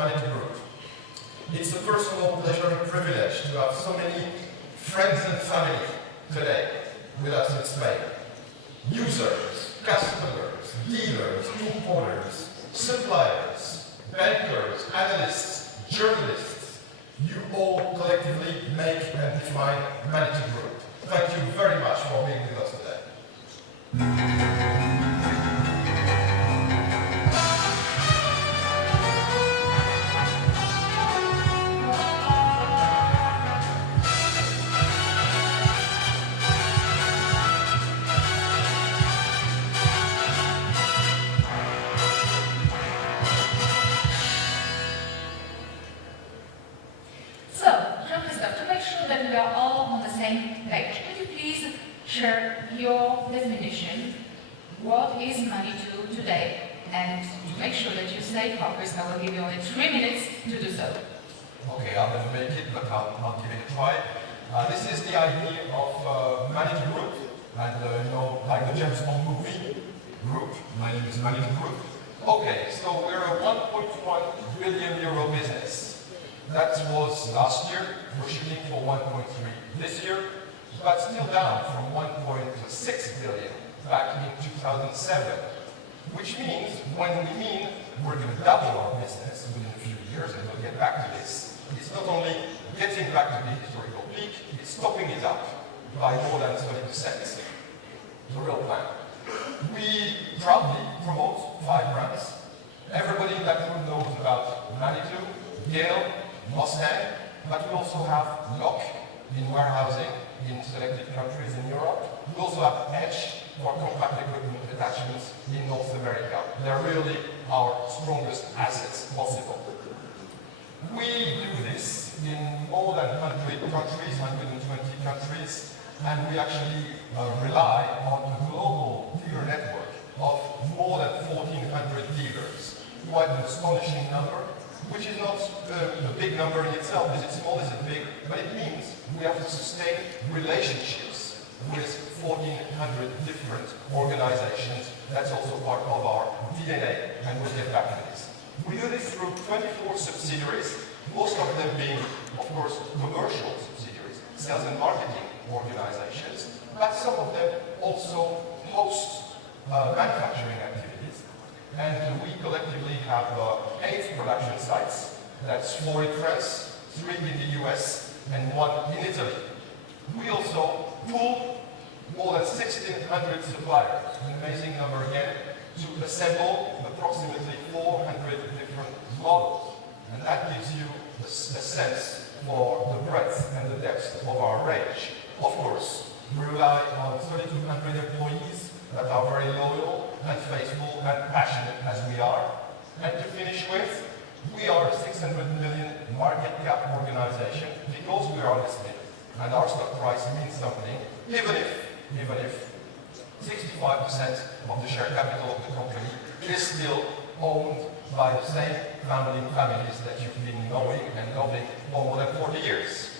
Manitou Group. It's a personal pleasure and privilege to have so many friends and family today with us in Spain. Users, customers, dealers, importers, suppliers, bankers, analysts, journalists, you all collectively make and define Manitou Group. Thank you very much for being with us today. Share your definition. What is Manitou today? And to make sure that you stay focused, I will give you only 3 minutes to do so. Okay, I'm going to make it, but I'll give it a try. This is the idea of Manitou Group, and you know, like the James Bond movie, Group. My name is Manitou Group. Okay, so we're a 1.1 billion euro business. That was last year. We're shooting for 1.3 this year, but still down from 1.6 billion back in 2007. Which means, when we mean we're going to double our business within a few years, and we'll get back to this, it's not only getting back to the historical peak, it's topping it up by more than 30%. The real plan. We proudly promote 5 brands. Everybody in that room knows about Manitou, Gale, Mustang, but we also have Lock in warehousing in selected countries in Europe. We also have Edge for compact equipment attachments in North America. They're really our strongest assets possible. We do this in more than 100 countries, 120 countries, and we actually rely on a global dealer network of more than 1,400 dealers. Quite an astonishing number, which is not a big number in itself. Is it small, is it big? But it means we have to sustain relationships with 1,400 different organizations. That's also part of our DNA, and we'll get back to this. We do this through 24 subsidiaries, most of them being, of course, commercial subsidiaries, sales and marketing organizations, but some of them also host manufacturing activities. And we collectively have 8 production sites. That's 4 in France, 3 in the US, and 1 in Italy. We also pool more than 1,600 suppliers, an amazing number again, to assemble approximately 400 different models. And that gives you a sense for the breadth and the depth of our range. Of course, we rely on 3,200 employees that are very loyal and faithful and passionate as we are. And to finish with, we are a 600 million market cap organization because we are listed and our stock price means something, even if 65% of the share capital of the company is still owned by the same families that you've been knowing and loving for more than 40 years.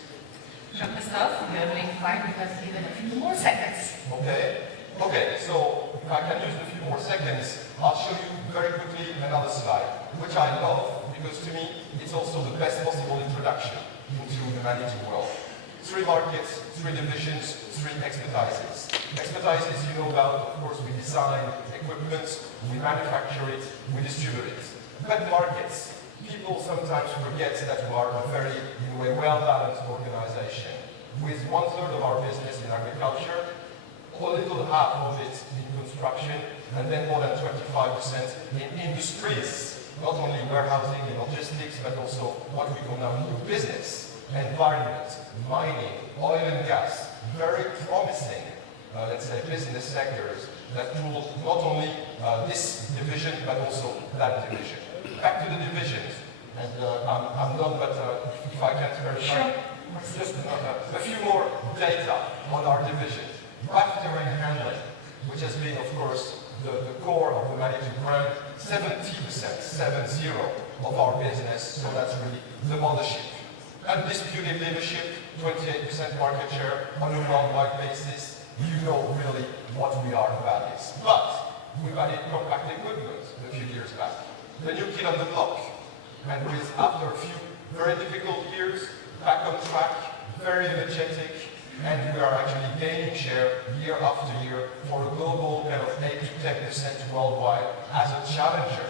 Jean-Christophe, you're doing fine because even a few more seconds. Okay, so if I can use a few more seconds, I'll show you very quickly another slide, which I love because to me it's also the best possible introduction into the Manitou world. 3 markets, 3 divisions, 3 expertises. Expertises you know about, of course, we design equipment, we manufacture it, we distribute it. But markets, people sometimes forget that we are a very, in a way, well-balanced organization. With 1/3 of our business in agriculture, a little half of it in construction, and then more than 25% in industries. Not only warehousing and logistics, but also what we call now new business, environment, mining, oil and gas. Very promising, let's say, business sectors that pool not only this division, but also that division. Back to the divisions, and I'm done, but if I can verify, just a few more data on our divisions. Rafter and handling, which has been, of course, the core of the Manitou brand, 70% of our business, so that's really the mothership. Undisputed leadership, 28% market share on a worldwide basis. You know really what we are about this. But we've added compact equipment a few years back. The new kid on the block, and with, after a few very difficult years, back on track, very energetic, and we are actually gaining share year after year for a global kind of 8 to 10% worldwide as a challenger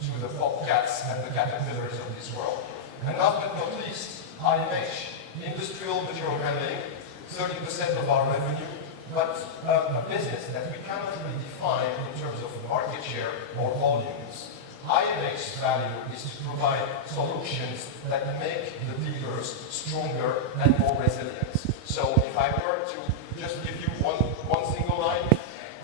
to the Bobcats and the Caterpillars of this world. And last but not least, IMH, industrial material handling, 30% of our revenue, but a business that we cannot really define in terms of market share or volumes. IMH's value is to provide solutions that make the dealers stronger and more resilient. So if I were to just give you one single line,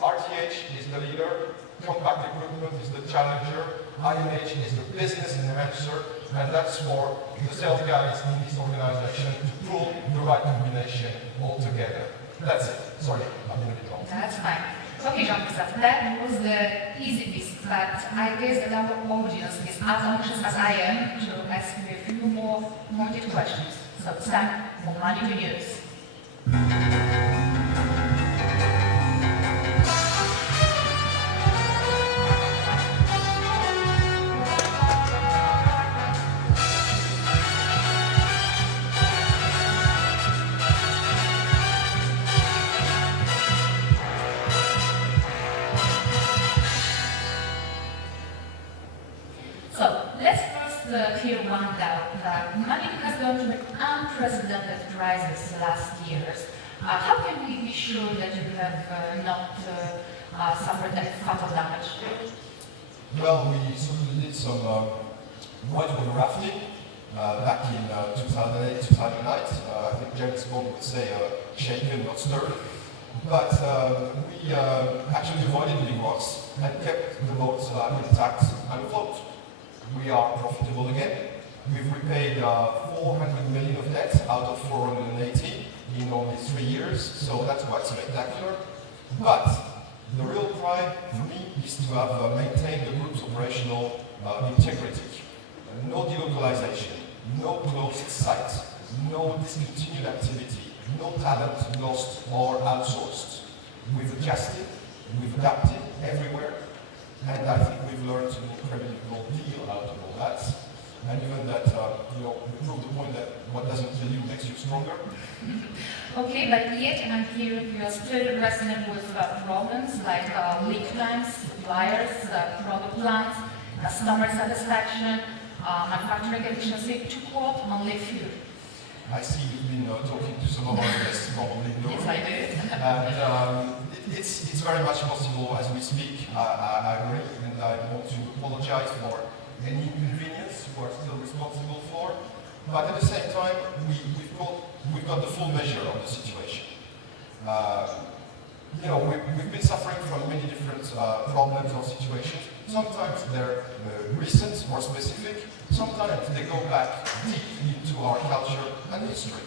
RTH is the leader, compact equipment is the challenger, IMH is the business enhancer, and that's for the sales guys in this organization to pull the right combination all together. That's it. Sorry, I've been a bit long. That's fine. Okay, Jean-Christophe, that was the easy piece, but I guess that our audience is as anxious as I am to ask you a few more pointed questions. So it's time for Manitou News. So let's first clear one doubt that Manitou has gone through unprecedented crisis last years. How can we be sure that you have not suffered any fatal damage? Well, we certainly did some whitewater rafting back in 2008, 2009. I think James Bond would say shaken, not stirred. But we actually avoided big rocks and kept the boat intact and afloat. We are profitable again. We've repaid 400 million of debt out of 480 in only 3 years, so that's quite spectacular. But the real pride for me is to have maintained the group's operational integrity. No delocalization, no closed site, no discontinued activity, no talent lost or outsourced. We've adjusted, we've adapted everywhere, and I think we've learned an incredibly good deal out of all that. And even that, we proved the point that what doesn't kill you makes you stronger. Okay, but yet I'm hearing you're still wrestling with problems like lead times, suppliers, product plans, customer satisfaction, manufacturing efficiency, to quote only a few. I see you've been talking to some of our guests, probably know. Yes, I did. And it's very much possible as we speak. I agree, and I want to apologize for any inconvenience we are still responsible for. But at the same time, we've got the full measure of the situation. We've been suffering from many different problems or situations. Sometimes they're recent or specific. Sometimes they go back deep into our culture and history.